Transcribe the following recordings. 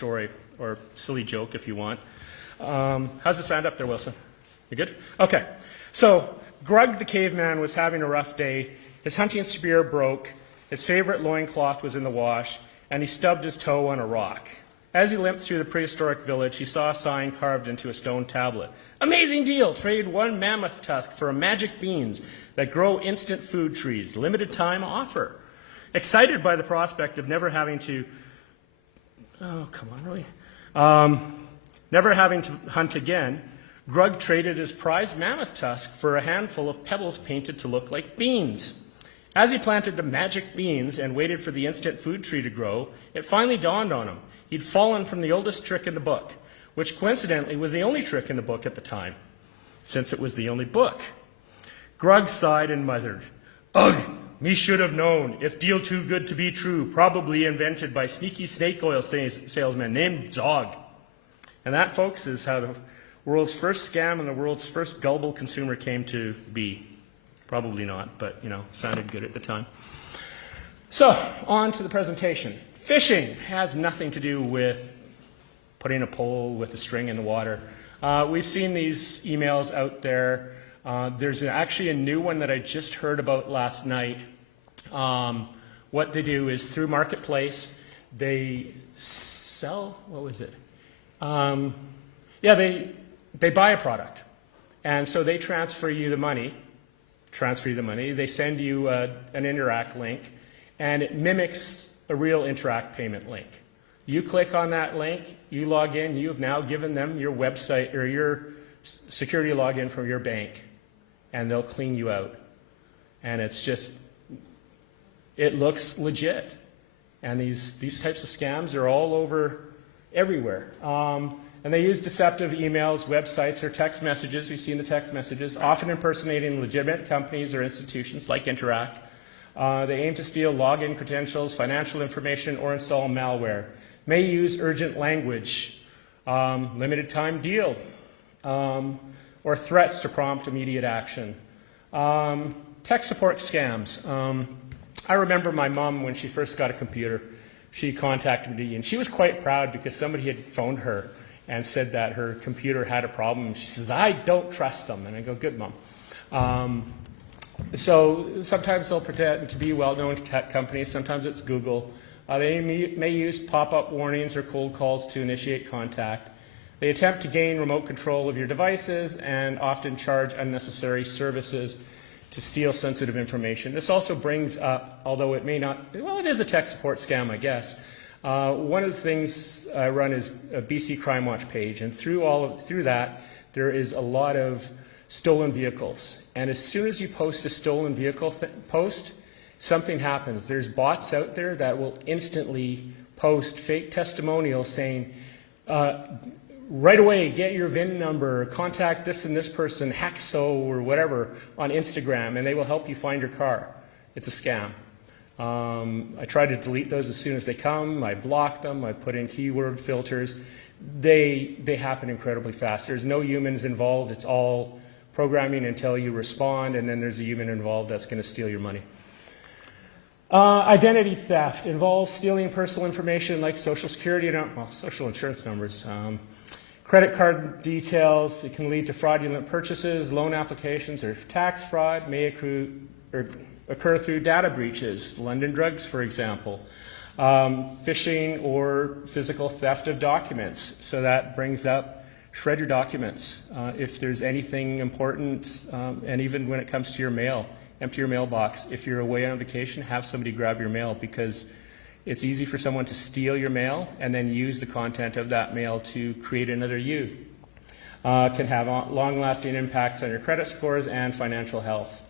story, or silly joke if you want. How's the sound up there, Wilson? You good? Okay. So Grug the caveman was having a rough day. His hunting spear broke, his favorite loincloth was in the wash, and he stubbed his toe on a rock. As he limped through the prehistoric village, he saw a sign carved into a stone tablet. Amazing deal! Trade 1 mammoth tusk for magic beans that grow instant food trees. Limited time offer. Excited by the prospect of never having to... Oh, come on, really? Never having to hunt again, Grug traded his prized mammoth tusk for a handful of pebbles painted to look like beans. As he planted the magic beans and waited for the instant food tree to grow, it finally dawned on him. He'd fallen from the oldest trick in the book, which coincidentally was the only trick in the book at the time, since it was the only book. Grug sighed and muttered, "Ugh, me should have known, if deal too good to be true, probably invented by sneaky snake oil salesman named Zog." And that, folks, is how the world's first scam and the world's first gullible consumer came to be. Probably not, but, you know, sounded good at the time. So, on to the presentation. Fishing has nothing to do with putting a pole with a string in the water. We've seen these emails out there. There's actually a new one that I just heard about last night. What they do is through Marketplace, they sell, what was it? They buy a product. And so they transfer you the money. They send you an Interac link, and it mimics a real Interac payment link. You click on that link, you log in, you've now given them your website or your security login from your bank, and they'll clean you out. And it's just, it looks legit. And these types of scams are all over everywhere. And they use deceptive emails, websites, or text messages. We've seen the text messages, often impersonating legitimate companies or institutions like Interac. They aim to steal login credentials, financial information, or install malware. May use urgent language, limited time deal, or threats to prompt immediate action. Tech support scams. I remember my mom, when she first got a computer, she contacted me, and she was quite proud because somebody had phoned her and said that her computer had a problem. She says, "I don't trust them." And I go, "Good, Mom." So sometimes they'll pretend to be well-known tech companies. Sometimes it's Google. They may use pop-up warnings or cold calls to initiate contact. They attempt to gain remote control of your devices and often charge unnecessary services to steal sensitive information. This also brings up, although it may not, well, it is a tech support scam, I guess. One of the things I run is a BC Crime Watch page, and through that, there is a lot of stolen vehicles. And as soon as you post a stolen vehicle post, something happens. There's bots out there that will instantly post fake testimonials saying, right away, get your VIN number, contact this and this person, Hackso or whatever on Instagram, and they will help you find your car. It's a scam. I try to delete those as soon as they come. I block them. I put in keyword filters. They happen incredibly fast. There's no humans involved. It's all programming until you respond, and then there's a human involved that's going to steal your money. Identity theft involves stealing personal information like social security, social insurance numbers, credit card details. It can lead to fraudulent purchases, loan applications, or tax fraud may occur through data breaches, London drugs, for example, phishing or physical theft of documents. So that brings up shred your documents if there's anything important, and even when it comes to your mail, empty your mailbox. If you're away on vacation, have somebody grab your mail, because it's easy for someone to steal your mail and then use the content of that mail to create another you. Can have long-lasting impacts on your credit scores and financial health.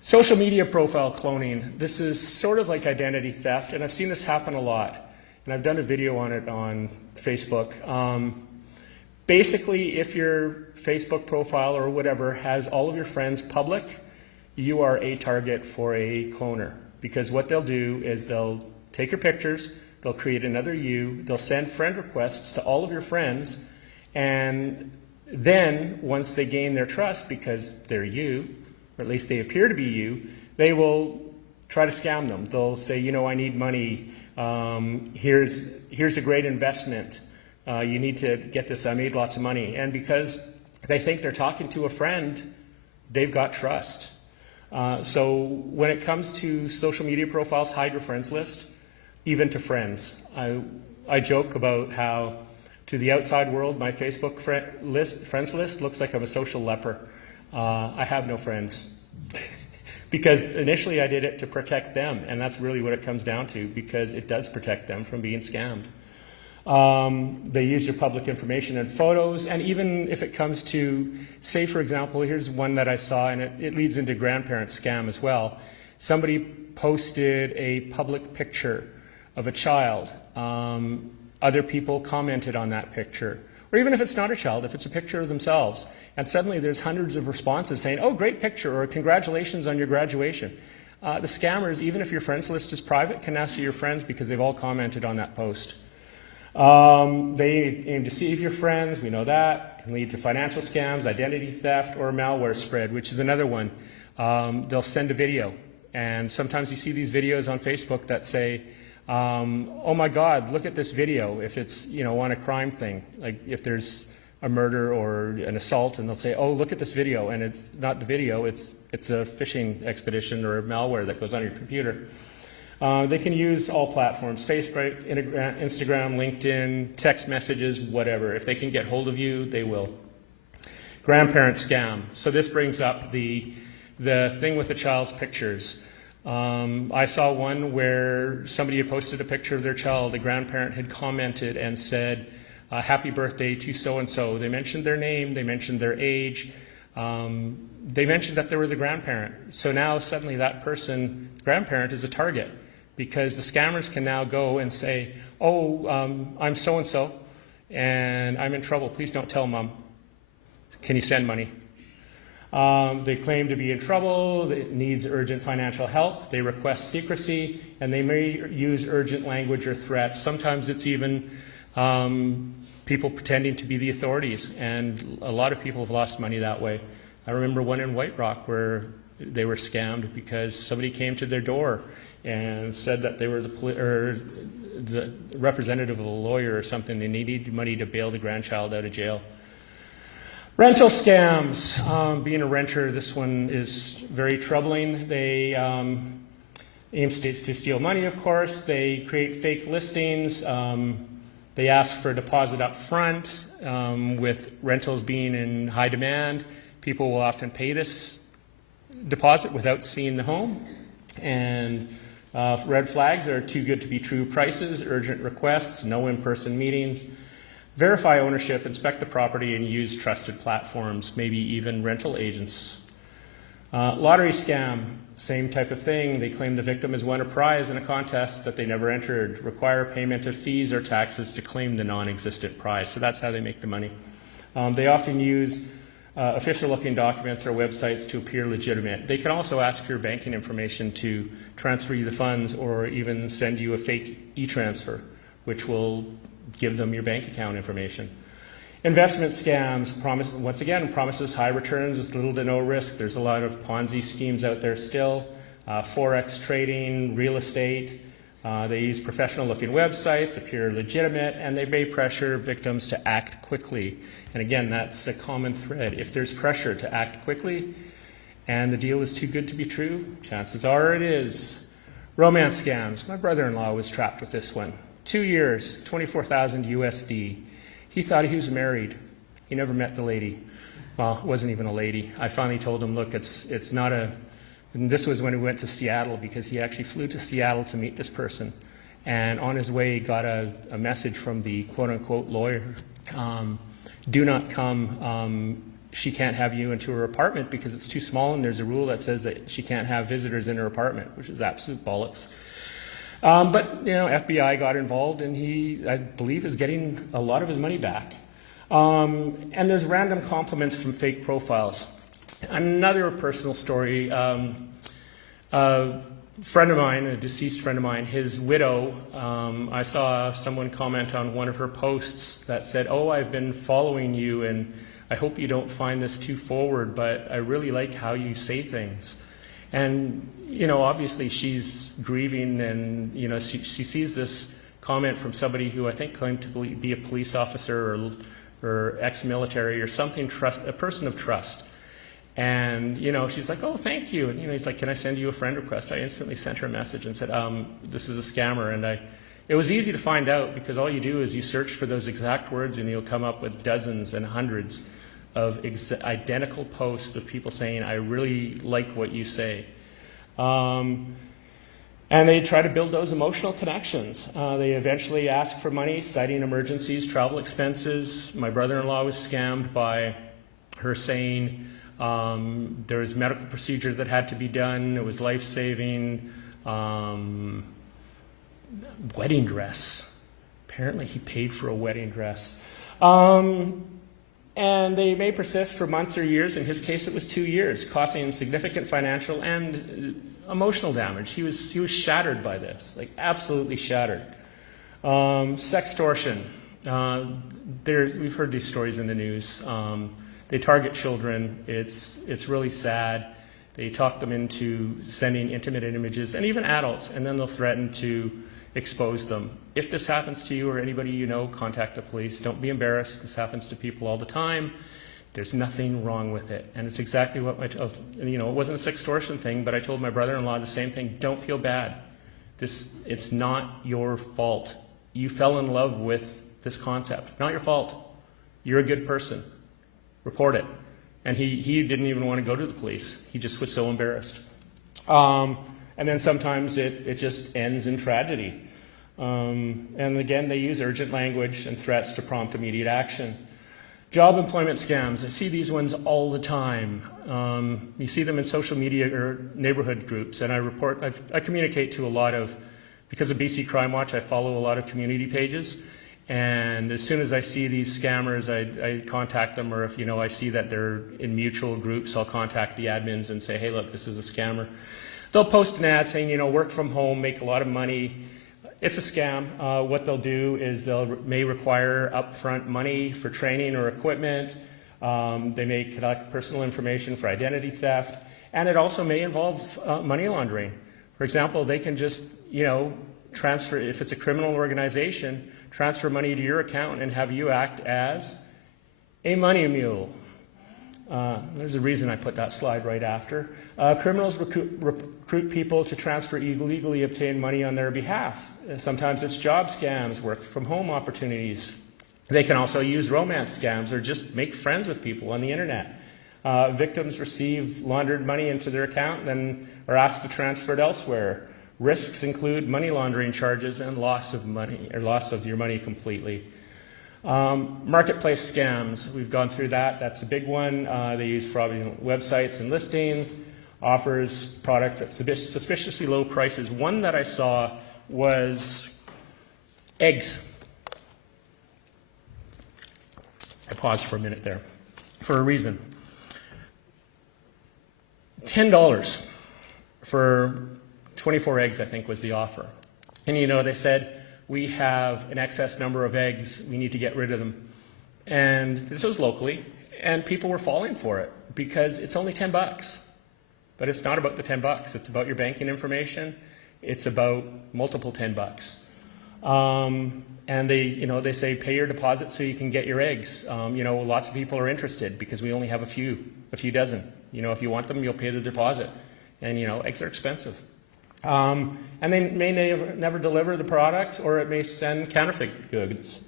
Social media profile cloning. This is sort of like identity theft, and I've seen this happen a lot. And I've done a video on it on Facebook. Basically, if your Facebook profile or whatever has all of your friends public, you are a target for a cloner. Because what they'll do is they'll take your pictures, they'll create another you, they'll send friend requests to all of your friends, and then once they gain their trust because they're you, or at least they appear to be you, they will try to scam them. They'll say, you know, I need money, Here's a great investment. You need to get this. I made lots of money. And because they think they're talking to a friend, they've got trust. So when it comes to social media profiles, hide your friends list, even to friends. I joke about how to the outside world, my Facebook friends list looks like I'm a social leper. I have no friends. Because initially I did it to protect them, and that's really what it comes down to, because it does protect them from being scammed. They use your public information and photos, and even if it comes to, say for example, here's one that I saw, and it leads into grandparent scam as well. Somebody posted a public picture of a child. Other people commented on that picture. Or even if it's not a child, if it's a picture of themselves, and suddenly there's hundreds of responses saying, oh, great picture, or congratulations on your graduation. The scammers, even if your friends list is private, can now see your friends because they've all commented on that post. They aim to deceive your friends, we know that. Can lead to financial scams, identity theft, or malware spread, which is another one. They'll send a video, and sometimes you see these videos on Facebook that say, oh my God, look at this video, if it's, on a crime thing, like if there's a murder or an assault, and they'll say, oh, look at this video, and it's not the video, it's a phishing expedition or malware that goes on your computer. They can use all platforms, Facebook, Instagram, LinkedIn, text messages, whatever. If they can get hold of you, they will. Grandparent scam. So this brings up the thing with the child's pictures. I saw one where somebody had posted a picture of their child. The grandparent had commented and said, happy birthday to so-and-so. They mentioned their name, they mentioned their age, they mentioned that they were the grandparent. So now suddenly that person, grandparent, is a target because the scammers can now go and say, oh, I'm so-and-so and I'm in trouble. Please don't tell mom. Can you send money? They claim to be in trouble, it needs urgent financial help, they request secrecy, and they may use urgent language or threats. Sometimes it's even people pretending to be the authorities, and a lot of people have lost money that way. I remember one in White Rock where they were scammed because somebody came to their door and said that they were the representative of a lawyer or something. They needed money to bail the grandchild out of jail. Rental scams. Being a renter, this one is very troubling. They aim to steal money, of course. They create fake listings. They ask for a deposit up front. With rentals being in high demand, people will often pay this deposit without seeing the home. And red flags are too good to be true prices, urgent requests, no in-person meetings. Verify ownership, inspect the property, and use trusted platforms, maybe even rental agents. Lottery scam, same type of thing. They claim the victim has won a prize in a contest that they never entered, require payment of fees or taxes to claim the non-existent prize. So that's how they make the money. They often use official-looking documents or websites to appear legitimate. They can also ask for your banking information to transfer you the funds or even send you a fake e-transfer, which will give them your bank account information. Investment scams, promises high returns with little to no risk. There's a lot of Ponzi schemes out there still. Forex trading, real estate. They use professional-looking websites, appear legitimate, and they may pressure victims to act quickly. And again, that's a common thread. If there's pressure to act quickly and the deal is too good to be true, chances are it is. Romance scams. My brother-in-law was trapped with this one. 2 years, 24,000 USD. He thought he was married. He never met the lady. Well, it wasn't even a lady. I finally told him, look, it's not a, and this was when we went to Seattle because he actually flew to Seattle to meet this person. And on his way, he got a message from the quote-unquote lawyer. Do not come. She can't have you into her apartment because it's too small, and there's a rule that says that she can't have visitors in her apartment, which is absolute bollocks. But FBI got involved, and he, I believe, is getting a lot of his money back. And there's random compliments from fake profiles. Another personal story. A friend of mine, a deceased friend of mine, his widow. I saw someone comment on one of her posts that said, "Oh, I've been following you, and I hope you don't find this too forward, but I really like how you say things." And, you know, obviously she's grieving, and, you know, she sees this comment from somebody who I think claimed to be a police officer or ex-military or something, a person of trust. And, you know, she's like, oh, thank you. And, you know, he's like, can I send you a friend request? I instantly sent her a message and said, this is a scammer. And it was easy to find out, because all you do is you search for those exact words and you'll come up with dozens and hundreds of identical posts of people saying, I really like what you say. And they try to build those emotional connections. They eventually ask for money, citing emergencies, travel expenses. My brother-in-law was scammed by her saying there was medical procedures that had to be done. It was life-saving. Wedding dress. Apparently he paid for a wedding dress. And they may persist for months or years. In his case, it was 2 years, causing significant financial and emotional damage. He was shattered by this, like absolutely shattered. Sextortion. We've heard these stories in the news. They target children. It's really sad. They talk them into sending intimate images, and even adults, and then they'll threaten to expose them. If this happens to you or anybody you know, contact the police. Don't be embarrassed. This happens to people all the time. There's nothing wrong with it. And it's exactly what you know, it wasn't a sextortion thing, but I told my brother-in-law the same thing. Don't feel bad. It's not your fault. You fell in love with this concept. Not your fault. You're a good person. Report it. And he didn't even want to go to the police. He just was so embarrassed. And then sometimes it just ends in tragedy. And again, they use urgent language and threats to prompt immediate action. Job employment scams. I see these ones all the time. You see them in social media or neighborhood groups, and I communicate to a lot of, because of BC Crime Watch, I follow a lot of community pages, and as soon as I see these scammers, I contact them, or if you know I see that they're in mutual groups, I'll contact the admins and say, hey, look, this is a scammer. They'll post an ad saying, you know, work from home, make a lot of money. It's a scam. What they'll do is may require upfront money for training or equipment. They may collect personal information for identity theft, and it also may involve money laundering. For example, they can just, you know, transfer, if it's a criminal organization, transfer money to your account and have you act as a money mule. There's a reason I put that slide right after. Criminals recruit people to transfer illegally obtained money on their behalf. Sometimes it's job scams, work from home opportunities. They can also use romance scams or just make friends with people on the internet. Victims receive laundered money into their account and then are asked to transfer it elsewhere. Risks include money laundering charges and loss of money, or loss of your money completely. Marketplace scams, we've gone through that. That's a big one. They use fraudulent websites and listings, offers products at suspiciously low prices. One that I saw was eggs. I paused for a minute there for a reason. $10 for 24 eggs, I think, was the offer. And you know, they said, we have an excess number of eggs, we need to get rid of them. And this was locally, and people were falling for it because it's only $10. But it's not about the $10. It's about your banking information. It's about multiple $10. And they say pay your deposit so you can get your eggs. You know, lots of people are interested because we only have a few dozen. You know, if you want them, you'll pay the deposit. And you know, eggs are expensive. And they may never deliver the product, or it may send counterfeit goods.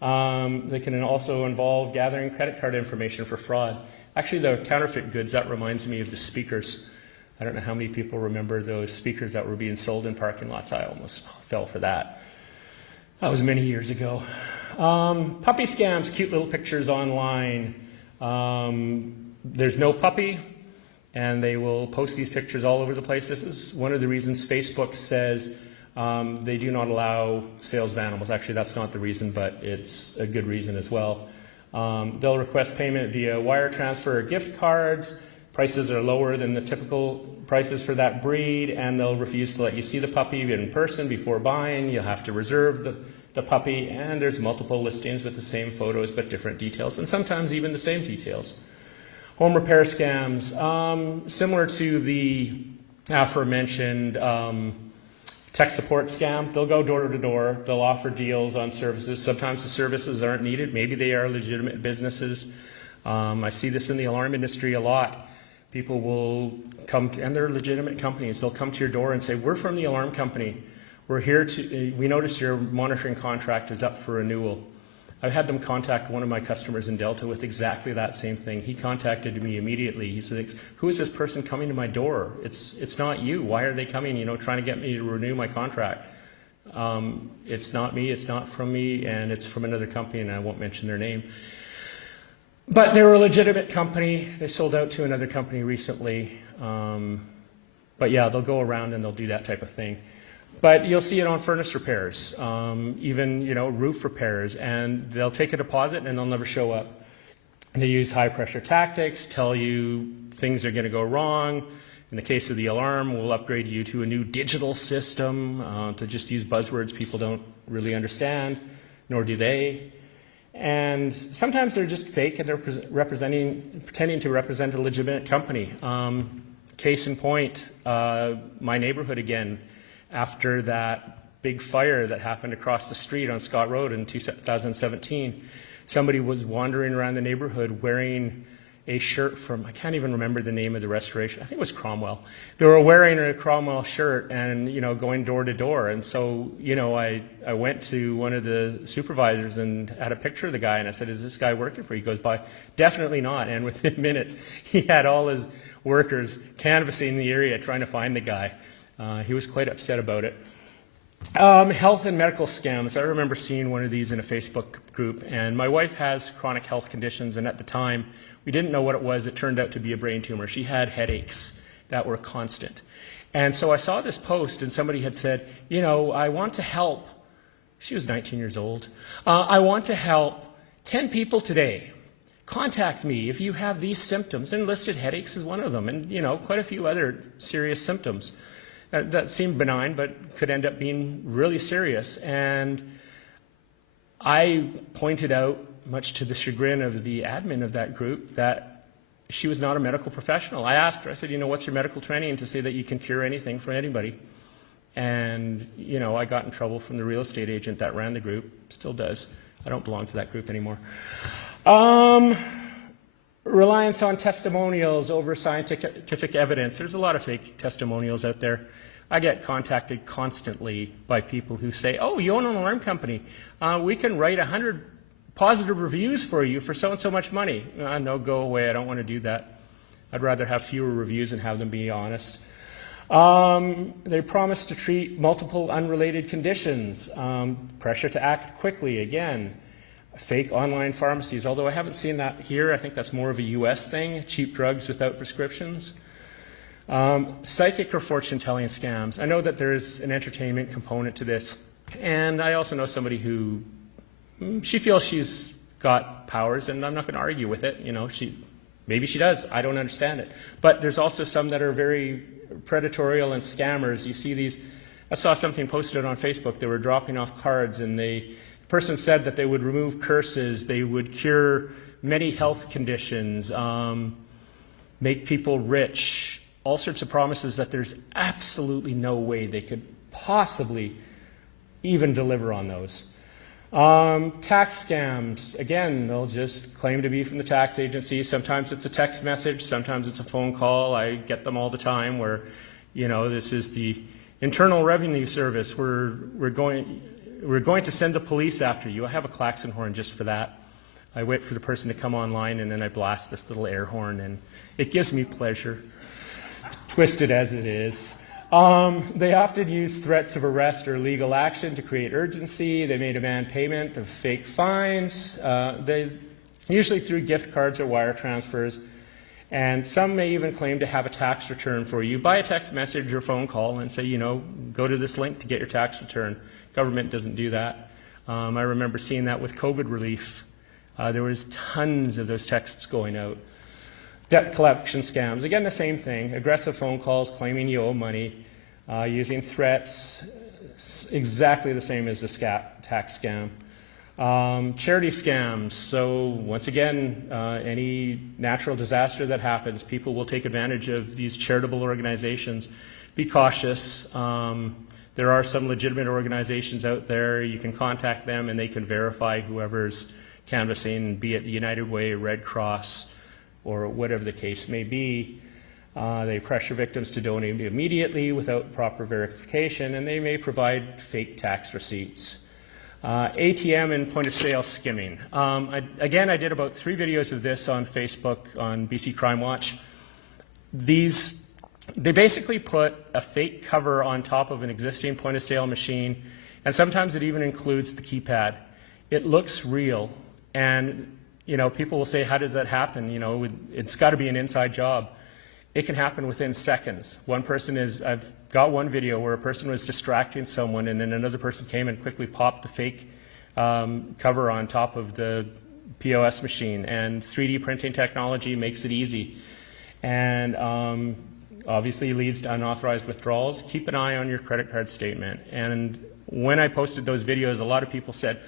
They can also involve gathering credit card information for fraud. Actually, the counterfeit goods, that reminds me of the speakers. I don't know how many people remember those speakers that were being sold in parking lots. I almost fell for that. That was many years ago. Puppy scams, cute little pictures online. There's no puppy, and they will post these pictures all over the place. This is one of the reasons Facebook says they do not allow sales of animals. Actually, that's not the reason, but it's a good reason as well. They'll request payment via wire transfer or gift cards. Prices are lower than the typical prices for that breed, and they'll refuse to let you see the puppy in person before buying. You'll have to reserve the puppy, and there's multiple listings with the same photos but different details, and sometimes even the same details. Home repair scams, similar to the aforementioned tech support scam. They'll go door to door. They'll offer deals on services. Sometimes the services aren't needed. Maybe they are legitimate businesses. I see this in the alarm industry a lot. People will come to, and they're legitimate companies. They'll come to your door and say, "We're from the alarm company. We're here to, we noticed your monitoring contract is up for renewal." I've had them contact one of my customers in Delta with exactly that same thing. He contacted me immediately. He said, "Who is this person coming to my door? It's not you. Why are they coming, trying to get me to renew my contract?" It's not me, it's not from me, and it's from another company, and I won't mention their name. But they're a legitimate company. They sold out to another company recently. But yeah, they'll go around and they'll do that type of thing. But you'll see it on furnace repairs, even roof repairs, and they'll take a deposit and they'll never show up. They use high pressure tactics, tell you things are going to go wrong. In the case of the alarm, we'll upgrade you to a new digital system, to just use buzzwords people don't really understand, nor do they. And sometimes they're just fake and they're pretending to represent a legitimate company. Case in point, my neighborhood again, after that big fire that happened across the street on Scott Road in 2017, somebody was wandering around the neighborhood wearing a shirt from, I can't even remember the name of the restoration, I think it was Cromwell. They were wearing a Cromwell shirt and, going door to door. And so, I went to one of the supervisors and had a picture of the guy and I said, "Is this guy working for you?" He goes, "By definitely not." And within minutes, he had all his workers canvassing the area trying to find the guy. He was quite upset about it. Health and medical scams. I remember seeing one of these in a Facebook group, and my wife has chronic health conditions, and at the time, we didn't know what it was. It turned out to be a brain tumor. She had headaches that were constant. And so I saw this post, and somebody had said, "I want to help." She was 19 years old. "I want to help 10 people today. Contact me if you have these symptoms," and listed headaches as one of them, and quite a few other serious symptoms that seemed benign but could end up being really serious. And I pointed out, much to the chagrin of the admin of that group, that she was not a medical professional. I asked her, I said, "What's your medical training to say that you can cure anything for anybody?" And I got in trouble from the real estate agent that ran the group, still does. I don't belong to that group anymore. Reliance on testimonials over scientific evidence. There's a lot of fake testimonials out there. I get contacted constantly by people who say, "Oh, you own an alarm company. We can write 100 positive reviews for you for so and so much money." No, go away. I don't want to do that. I'd rather have fewer reviews and have them be honest. They promise to treat multiple unrelated conditions. Pressure to act quickly, again. Fake online pharmacies, although I haven't seen that here. I think that's more of a US thing, cheap drugs without prescriptions. Psychic or fortune-telling scams. I know that there's an entertainment component to this, and I also know somebody who, she feels she's got powers, and I'm not going to argue with it. Maybe she does. I don't understand it. But there's also some that are very predatorial and scammers. You see these, I saw something posted on Facebook. They were dropping off cards, and the person said that they would remove curses, they would cure many health conditions, make people rich, all sorts of promises that there's absolutely no way they could possibly even deliver on those. Tax scams, again, they'll just claim to be from the tax agency. Sometimes it's a text message, sometimes it's a phone call. I get them all the time where, this is the Internal Revenue Service. We're going to send the police after you. I have a klaxon horn just for that. I wait for the person to come online, and then I blast this little air horn, and it gives me pleasure, twisted as it is. They often use threats of arrest or legal action to create urgency. They may demand payment of fake fines. They usually through gift cards or wire transfers. And some may even claim to have a tax return for you by a text message or phone call and say, go to this link to get your tax return. Government doesn't do that. I remember seeing that with COVID relief. There was tons of those texts going out. Debt collection scams, again the same thing. Aggressive phone calls claiming you owe money, using threats, exactly the same as the tax scam. Charity scams. So once again, any natural disaster that happens, people will take advantage of these charitable organizations. Be cautious. There are some legitimate organizations out there. You can contact them and they can verify whoever's canvassing, be it the United Way, Red Cross, or whatever the case may be. They pressure victims to donate immediately without proper verification, and they may provide fake tax receipts. ATM and point-of-sale skimming. Again, I did about 3 videos of this on Facebook on BC Crime Watch. They basically put a fake cover on top of an existing point-of-sale machine, and sometimes it even includes the keypad. It looks real, and people will say, how does that happen? It's got to be an inside job. It can happen within seconds. I've got one video where a person was distracting someone and then another person came and quickly popped the fake cover on top of the POS machine. And 3D printing technology makes it easy. And obviously leads to unauthorized withdrawals. Keep an eye on your credit card statement. And when I posted those videos, a lot of people said,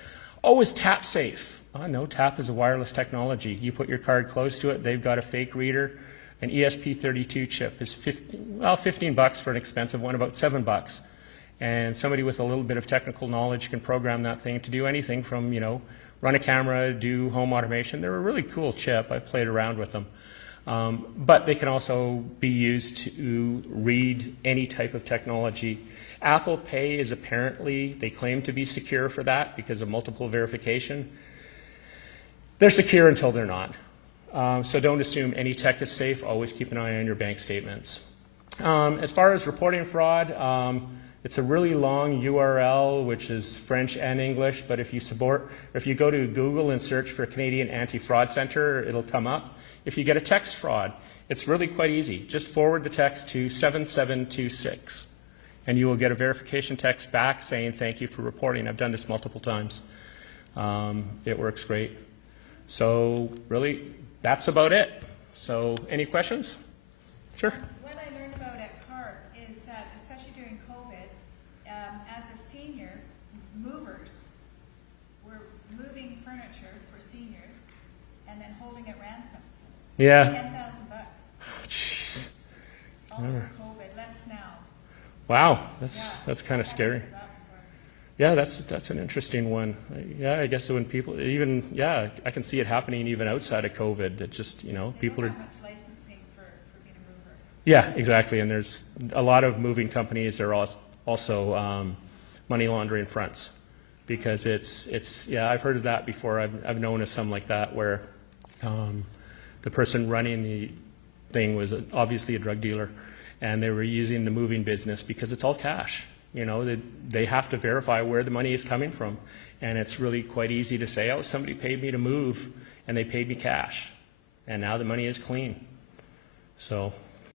oh, is TAP safe? No, TAP is a wireless technology. You put your card close to it, they've got a fake reader. An ESP32 chip is $15 for an expensive one, about $7. And somebody with a little bit of technical knowledge can program that thing to do anything from, run a camera, do home automation. They're a really cool chip. I played around with them. But they can also be used to read any type of technology. Apple Pay is apparently, they claim to be secure for that because of multiple verification. They're secure until they're not. So don't assume any tech is safe. Always keep an eye on your bank statements. As far as reporting fraud, it's a really long URL, which is French and English, but if you go to Google and search for Canadian Anti-Fraud Center, it'll come up. If you get a text fraud, it's really quite easy. Just forward the text to 7726, and you will get a verification text back saying thank you for reporting. I've done this multiple times. It works great. So really, that's about it. So any questions? Sure. What I learned about at CARP is that, especially during COVID, as a senior, movers were moving furniture for seniors and then holding it ransom. Yeah. $10,000. Jeez. All for COVID, less now. Wow, that's kind of scary. Yeah, that's an interesting one. Yeah, I guess when people I can see it happening even outside of COVID. That just people are. Not much licensing for being a mover. Yeah, exactly. And there's a lot of moving companies are also money laundering fronts because it's I've heard of that before. I've known of some like that where the person running the thing was obviously a drug dealer, and they were using the moving business because it's all cash. They have to verify where the money is coming from. And it's really quite easy to say, oh, somebody paid me to move, and they paid me cash. And now the money is clean. So